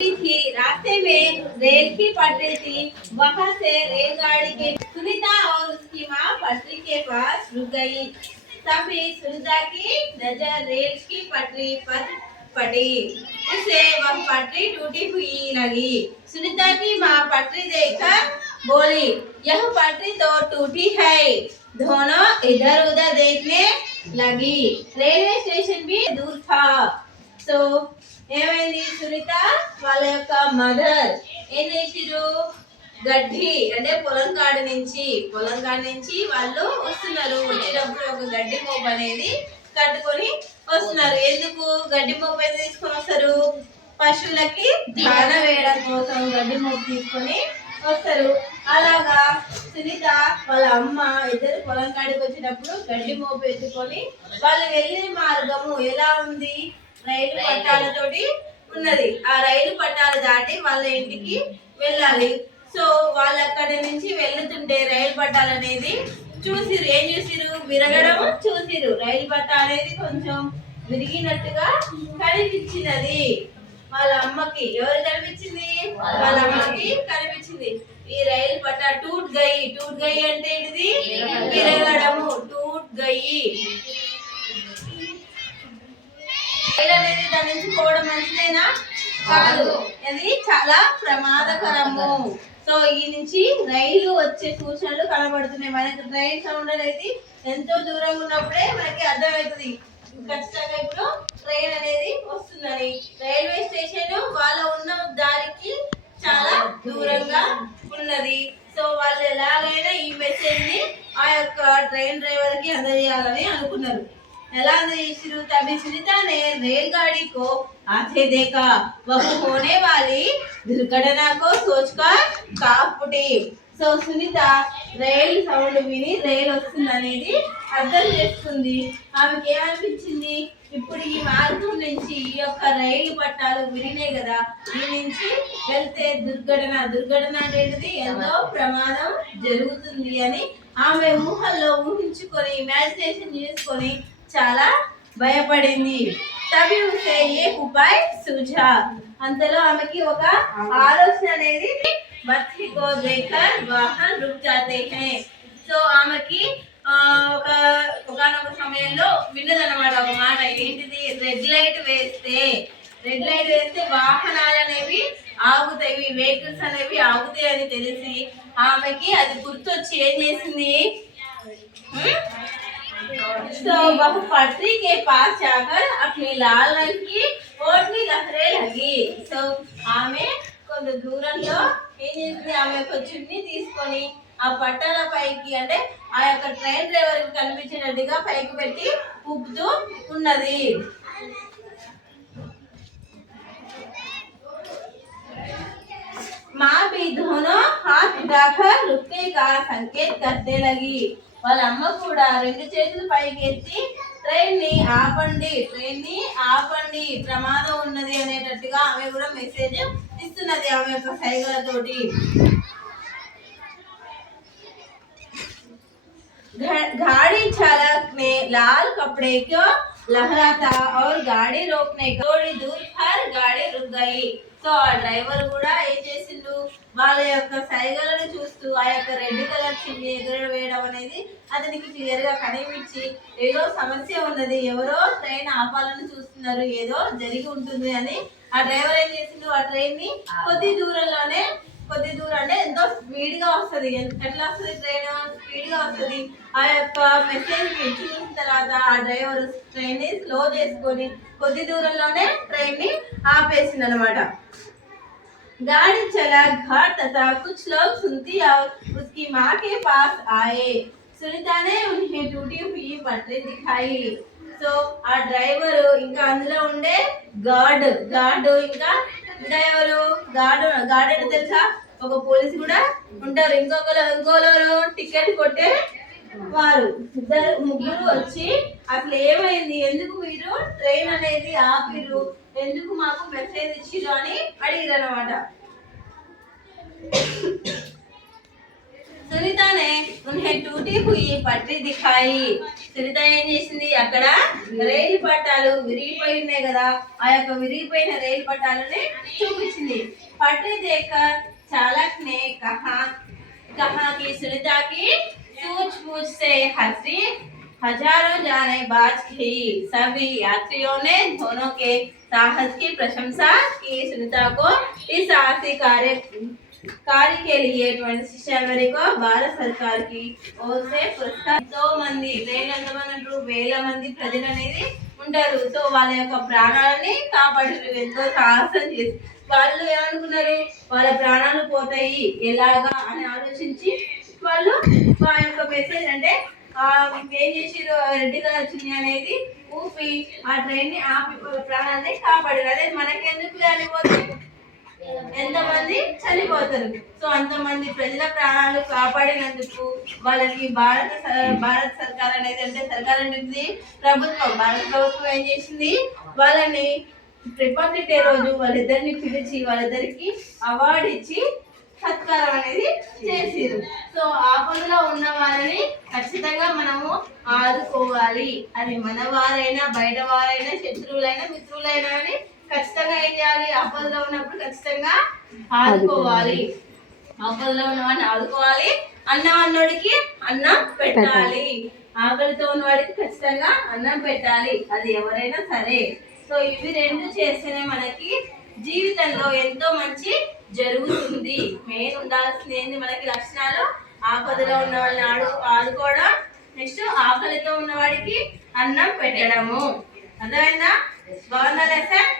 थी रास्ते में रेल की पटरी थी। वहां से रेलगाड़ी के सुनीता और उसकी माँ पटरी के पास रुक गई। तभी सुनीता की नजर रेल की पटरी पर पड़ी। उसे वह पटरी टूटी हुई लगी। सुनीता की माँ पटरी देखकर बोली, यह पटरी तो टूटी है। दोनों इधर उधर देखने लगी। रेलवे स्टेशन भी दूर था। సో ఏమైంది, సునీత వాళ్ళ యొక్క మదర్ ఏం చేసిరు, గడ్డి అంటే పొలం కాడి నుంచి వాళ్ళు వస్తున్నారు. వచ్చేటప్పుడు ఒక గడ్డి మోపు అనేది కట్టుకొని వస్తున్నారు. ఎందుకు గడ్డి మోపు ఎందుకు తీసుకొని వస్తారు? పశువులకి దాన వేయడం కోసం గడ్డి మోపు తీసుకొని వస్తారు. అలాగా సునీత వాళ్ళ అమ్మ ఇద్దరు పొలం కాడికి వచ్చేటప్పుడు గడ్డి మోపు ఎత్తుకొని వాళ్ళు వెళ్ళే మార్గము ఎలా ఉంది, రైలు పట్టాలతోటి ఉన్నది. ఆ రైలు పట్టాలు దాటి వాళ్ళ ఇంటికి వెళ్ళాలి. సో వాళ్ళు అక్కడి నుంచి వెళ్తుంటే రైలు పట్టాలు అనేది చూసిరు. ఏం చూసిరు? విరగడం చూసిరు. రైలు పట్ట అనేది కొంచెం విరిగినట్టుగా కనిపించినది వాళ్ళ అమ్మకి. ఎవరు కనిపించింది? వాళ్ళ అమ్మకి కనిపించింది. ఈ రైలు పట్ట టూట్ గయి అంటే ఇది విరగడము. టూట్ గయి అనేది దాని నుంచి పోవడం మంచిదేనా? కాదు, అది చాలా ప్రమాదకరము. సో ఈ నుంచి రైలు వచ్చే సూచనలు కనబడుతున్నాయి. మనకి ట్రైన్ సౌండ్ అనేది ఎంతో దూరంగా ఉన్నప్పుడే మనకి అర్థమవుతుంది ఖచ్చితంగా ఇప్పుడు ట్రైన్ అనేది వస్తుందని. రైల్వే స్టేషన్ వాళ్ళ ఉన్న దారికి చాలా దూరంగా ఉన్నది. సో వాళ్ళు ఎలాగైనా ఈ మెసేజ్ ని ఆ యొక్క ట్రైన్ డ్రైవర్ కి అందజేయాలని అనుకున్నారు. ఎలా అందజేసిరు? तभी सुनीता ने रेलगाड़ी को आते देखा। वह होने वाली दुर्घटना को सोचकर कांप उठी। సో సునీత రైలు సౌండ్ విని రైలు వస్తుంది అనేది అర్థం చేసుకుంది. ఆమెకి ఏమనిపించింది, ఇప్పుడు ఈ మార్గం నుంచి ఈ యొక్క రైలు పట్టాలు విరిగినాయి కదా, ఈ నుంచి వెళ్తే దుర్ఘటన అనేది ఎంతో ప్రమాదం జరుగుతుంది అని ఆమె ఊహల్లో ఊహించుకొని ఇమాజినేషన్ చేసుకొని చాలా భయపడింది. తవి ఉసే ఏక్ ఉపాయ్ సూझा। అంతలో ఆమెకి ఒక ఆలోచన అనేది బత్తి కో దేఖర్ వాహన్ రుక్ జాతే హై। సో ఆమెకి ఒకనొక సమయంలో విన్నదన్నమాట ఒక మాట. ఏంటిది? రెడ్ లైట్ వేస్తే వాహనాలు అనేవి ఆగుతాయి, వెహికల్స్ అనేవి ఆగుతాయి అని తెలిసి ఆమెకి అది గుర్తొచ్చి ఏం చేసింది, तो वह पटरी के पास जाकर अपनी लाल रंग की ओढ़नी लहरे लगी। సో ఆమె కొంత దూరంలో ఏం చేసింది, ఆమె యొక్క చున్నీ తీసుకొని ఆ పట్టాల పైకి అంటే ఆ యొక్క ట్రైన్ డ్రైవర్ కి కనిపించినట్టుగా పైకి పెట్టి ఊపుతూ ఉన్నది. माँ भी दोनों हाथ उठाकर रुकने का संकेत करने लगी। వాళ్ళ అమ్మ కూడా రెండు చేతులు పైకి ఎత్తి ట్రైన్ ని ఆపండి ప్రమాదం ఉన్నది అనేటట్టుగా ఆమె కూడా మెసేజ్ ఇస్తున్నది ఆమె యొక్క సైగలతోటి. गाड़ी चालक ने लाल कपड़े को लहराता और गाड़ी रोकने को थोड़ी दूर पर गाड़ी रुक गई। సో ఆ డ్రైవర్ కూడా ఏం చేసిండు, వాళ్ళ యొక్క సైగలను చూస్తూ ఆ యొక్క రెడ్ కలర్ చున్నీ ఎగరవేయడం అనేది అతనికి క్లియర్ గా కనిపించి ఏదో సమస్య ఉన్నది, ఎవరో ట్రైన్ ఆపాలని చూస్తున్నారు, ఏదో జరిగి ఉంటుంది అని ఆ డ్రైవర్ ఏం చేసిండు, ఆ ట్రైన్ ని కొద్ది దూరం అంటే ఎంతో స్పీడ్ గా వస్తుంది. ఎట్లా వస్తుంది ట్రైన్? స్పీడ్ గా వస్తుంది. ఆ యొక్క మెసేజ్ చూసిన తర్వాత ఆ డ్రైవర్ ట్రైన్ ని స్లో చేసుకొని కొద్ది దూరంలోనే ట్రైన్ ని ఆపేసింది అనమాట. गाड़ी चला घर तथा कुछ लोग सुनती और उसकी माँ के पास आए। सुनीता ने उन्हें टूटी हुई पटरी दिखाई। సో ఆ డ్రైవర్ ఇంకా అందులో ఉండే గార్డ్ ఇంకా ఎవరు గార్డ్ అంటే తెలుసా, ఒక పోలీసు కూడా ఉంటారు. ఇంకోరు టికెట్ కొట్టే వారు ముగ్గురు వచ్చి అసలు ఏమైంది, ఎందుకు మీరు ట్రైన్ అనేది ఆపిరు, ఎందుకు మాకు మెసేజ్ ఇచ్చిరు అని అడిగారు అనమాట. సునీత ने उन्हें टूटी हुई पटरी दिखाई. సునీత ఏం చేసింది, అక్కడ రైలు పట్టాలు విరిగిపోయి ఉన్నాయి కదా, ఆ యొక్క విరిగిపోయిన రైలు పట్టాలని చూపించింది. పట్రీ देखकर चालक ने कहा कि सुनीता की सूझबूझ से हंसी हजारों जाने बाज गई. सभी यात्रियों ने दोनों के साहस की प्रशंसा की. सुनीता को इस साहसी कार्य के लिए 26 जनवरी को भारत सरकार की ओर से पुरस्कार. ఎంతో మంది వేల మంది ప్రజలు అనేది ఉంటారు. సో వాళ్ళ యొక్క ప్రాణాలని కాపాడారు, ఎంతో సాహసం చేసి. వాళ్ళు ఏమనుకున్నారు, వాళ్ళ ప్రాణాలు పోతాయి ఎలాగా అని ఆలోచించి వాళ్ళు ఆ యొక్క మెసేజ్ అంటే ఏం చేసిరు, రెడ్ కలర్ చున్నీ అనేది ఊపి ఆ ట్రైన్ ని ఆపి ప్రాణాన్ని కాపాడారు. అదే మనకెందుకు చనిపోతారు, ఎంతమంది చనిపోతారు. సో అంతమంది ప్రజల ప్రాణాలు కాపాడినందుకు వాళ్ళకి భారత సర్కార్ అనేది, అంటే సర్కార్ అనేది ప్రభుత్వం, భారత ప్రభుత్వం ఏం చేసింది, వాళ్ళని రిపబ్లిక్ డే రోజు వాళ్ళిద్దరిని పిలిచి వాళ్ళిద్దరికి అవార్డు ఇచ్చి సత్కారం అనేది చేసిరు. సో ఆపదలో ఉన్న వారిని ఖచ్చితంగా మనము ఆదుకోవాలి. అది మన వారైనా బయట వారైనా శత్రువులైనా మిత్రులైనా అని ఖచ్చితంగా ఏం చేయాలి, ఆపదలో ఉన్నప్పుడు ఖచ్చితంగా ఆదుకోవాలి. ఆపదలో ఉన్న వాడిని ఆదుకోవాలి. అన్నోడికి అన్నం పెట్టాలి. ఆకలితో ఉన్నవాడికి ఖచ్చితంగా అన్నం పెట్టాలి, అది ఎవరైనా సరే. సో ఇవి రెండు చేస్తేనే మనకి జీవితంలో ఎంతో మంచి జరుగుతుంది. మెయిన్ ఉండాల్సింది మనకి లక్షణాలు, ఆపదలో ఉన్న వాళ్ళని ఆదుకోవడం, నెక్స్ట్ ఆకలితో ఉన్నవాడికి అన్నం పెట్టడము. అర్థమైందా? బాగుందా లెసన్?